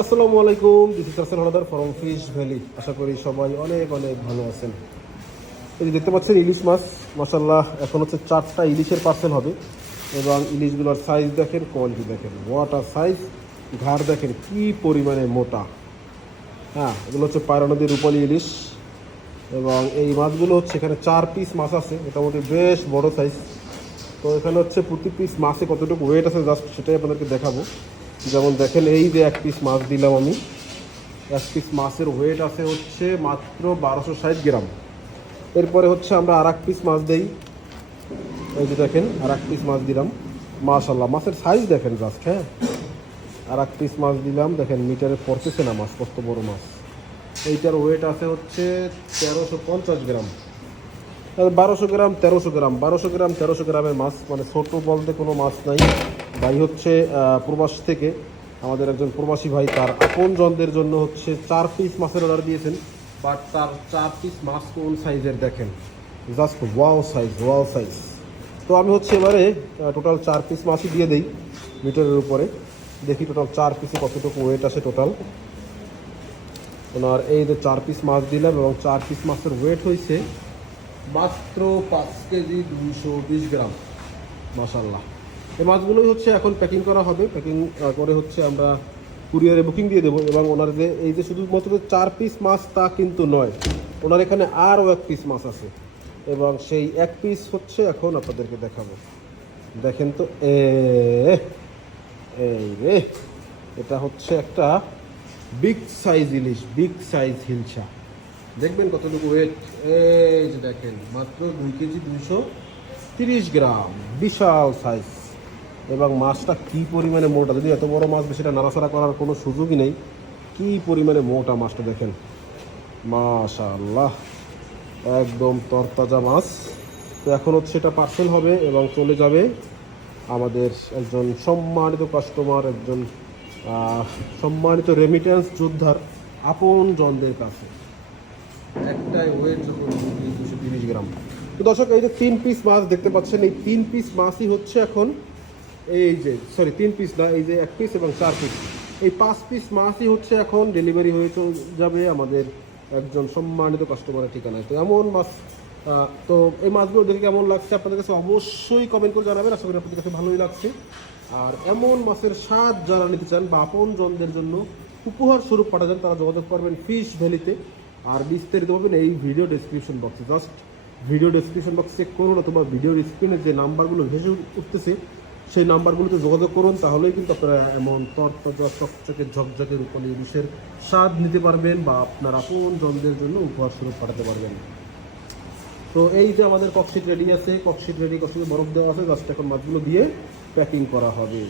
আসসালামু আলাইকুম, this is Hasan from fish valley আশা করি সবাই অনেক অনেক ভালো আছেন। এই দেখতে পাচ্ছেন ইলিশ মাছ মাসাল্লাহ এখন হচ্ছে চারটা ইলিশের পার্সেল হবে। এবং ইলিশগুলোর সাইজ দেখেন কোয়ালিটি দেখেন। ওয়াটার সাইজ ঘাড় দেখেন, কি পরিমাণে মোটা। হ্যাঁ এগুলো হচ্ছে পায়রা নদীর রূপালী ইলিশ। এবং এই মাছগুলো হচ্ছে এখানে চার পিস মাছ আছে, মোটামুটি বেশ বড় সাইজ তো এখানে হচ্ছে প্রতি পিস মাছে কতটুকু ওয়েট আছে জাস্ট সেটাই আপনাদেরকে দেখাবো। যেমন দেখেন, এই যে এক পিস মাছ দিলাম আমি। এক পিস মাছের ওয়েট আছে হচ্ছে মাত্র বারোশো ষাট গ্রাম। এরপরে হচ্ছে আমরা আর পিস মাছ দেই। এই যে দেখেন আর পিস মাছ দিলাম। মাশাল্লাহ মাছের সাইজ দেখেন জাস্ট হ্যাঁ? আর এক পিস মাছ দিলাম, দেখেন, মিটারে পড়তেছে না মাছ, কত বড় মাছ। এইটার ওয়েট আছে হচ্ছে তেরোশো পঞ্চাশ গ্রাম। বারোশো গ্রাম, তেরোশো গ্রাম। বারোশো গ্রাম, তেরোশো গ্রামের মাছ মানে ছোটো বলতে কোনো মাছ নাই। ভাই হচ্ছে প্রবাস থেকে আমাদের একজন প্রবাসী ভাই, তার আপন জনদের জন্য হচ্ছে চার পিস মাছের অর্ডার দিয়েছেন। বাট তার চার পিস মাছ কোন সাইজের দেখেন? Just wow size wow size তো আমি হচ্ছে এবারে টোটাল চার পিস মাছই দিয়ে দিই মিটারের উপরে। দেখি টোটাল চার পিসে কতটুকু ওয়েট আছে টোটাল ওনার এই যে চার পিস মাছ দিলাম এবং চার পিস মাছের ওয়েট হয়েছে মাত্র পাঁচ কেজি দুইশো বিশ গ্রাম মাসাল্লাহ এই মাছগুলোই হচ্ছে এখন প্যাকিং করা হবে। প্যাকিং করে হচ্ছে আমরা কুরিয়ারে বুকিং দিয়ে দেবো এবং ওনার যে, এই যে শুধুমাত্র চার পিস মাছ তা কিন্তু নয়, ওনার এখানে আরও এক পিস মাছ আছে। এবং সেই এক পিস হচ্ছে এখন আপনাদেরকে দেখাবো। দেখেন তো, এ, এই রে, এটা হচ্ছে একটা বিগ সাইজ ইলিশ বিগ সাইজ হিলসা দেখবেন কতটুকু ওয়েট এই যে দেখেন, মাত্র দুই কেজি দুইশো তিরিশ গ্রাম, বিশাল সাইজ এবং মাছটা কি পরিমাণে মোটা? যদি এত বড় মাছ সেটা নাড়াচাড়া করার কোনো সুযোগই নেই, কি পরিমাণে মোটা মাছটা দেখেন? মাশাআল্লাহ, একদম তরতাজা মাছ। তো এখন হচ্ছে এটা পার্সেল হবে এবং চলে যাবে আমাদের একজন সম্মানিত কাস্টমার একজন সম্মানিত রেমিটেন্স যোদ্ধার আপন জনদের কাছে। একটাই ওয়েট যখন দুশো তিরিশ গ্রাম। তো দর্শক, এই যে তিন পিস মাছ দেখতে পাচ্ছেন, এই তিন পিস মাছই হচ্ছে এখন এই যে সরি তিন পিস না, এই যে এক পিস এবং চার পিস এই পাঁচ পিস মাছই হচ্ছে এখন ডেলিভারি হয়ে যাবে আমাদের একজন সম্মানিত কাস্টমারের ঠিকানায়। তো এমন মাছ তো এই মাছগুলো দেখে কেমন লাগছে আপনাদের কাছে অবশ্যই কমেন্ট করে জানাবেন। আশা করি আপনাদের কাছে ভালোই লাগছে। আর এমন মাছের স্বাদ যারা নিতে চান বা আপন জনদের জন্য উপহার স্বরূপ পাঠাবেন তারা যোগাযোগ করবেন ফিশ ভ্যালিতে আর বিস্তারিত পাবেন এই ভিডিও ডেসক্রিপশন বক্সে just video description box check করুন অথবা ভিডিওর স্ক্রিনে যে নাম্বারগুলো ভেসে উঠতেছে, সেই নাম্বারগুলোতে যোগাযোগ করুন, তাহলেই কিন্তু আপনারা এমন তরতাজা চকচকে, ঝকঝকে রূপালী ইলিশের স্বাদ নিতে পারবেন বা আপনার আপন জনদের জন্য উপহার স্বরূপ পাঠাতে পারবেন। তো এই যে আমাদের ককশিট রেডি আছে ককশিট রেডি ককশিটে বরফ দেওয়া আছে জাস্ট এখন মাছগুলো দিয়ে প্যাকিং করা হবে।